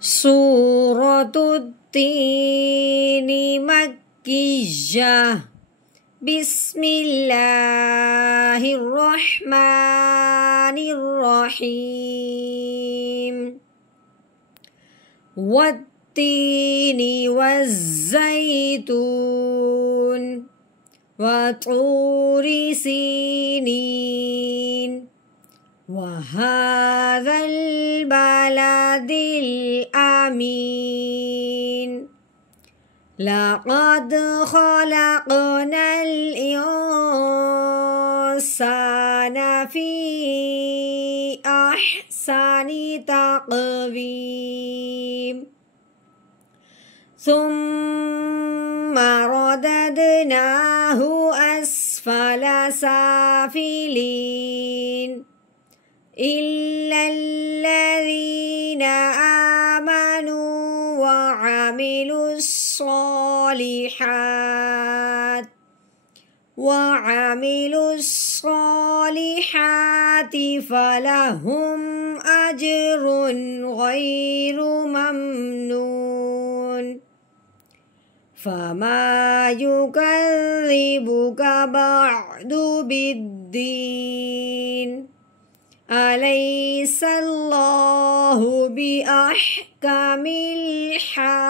سورة التين مكية. بسم الله الرحمن الرحيم. والتين والزيتون وطور سينين وهذا البلد الأمين. لقد خلقنا الإنسان في أحسن تقويم ثم رددناه أسفل سافلين إلا الذين آمنوا وعملوا الصالحات فلهم أجر غير ممنون. فما يكذبك بعد بالدين؟ أليس الله بأحكم الحاكمين؟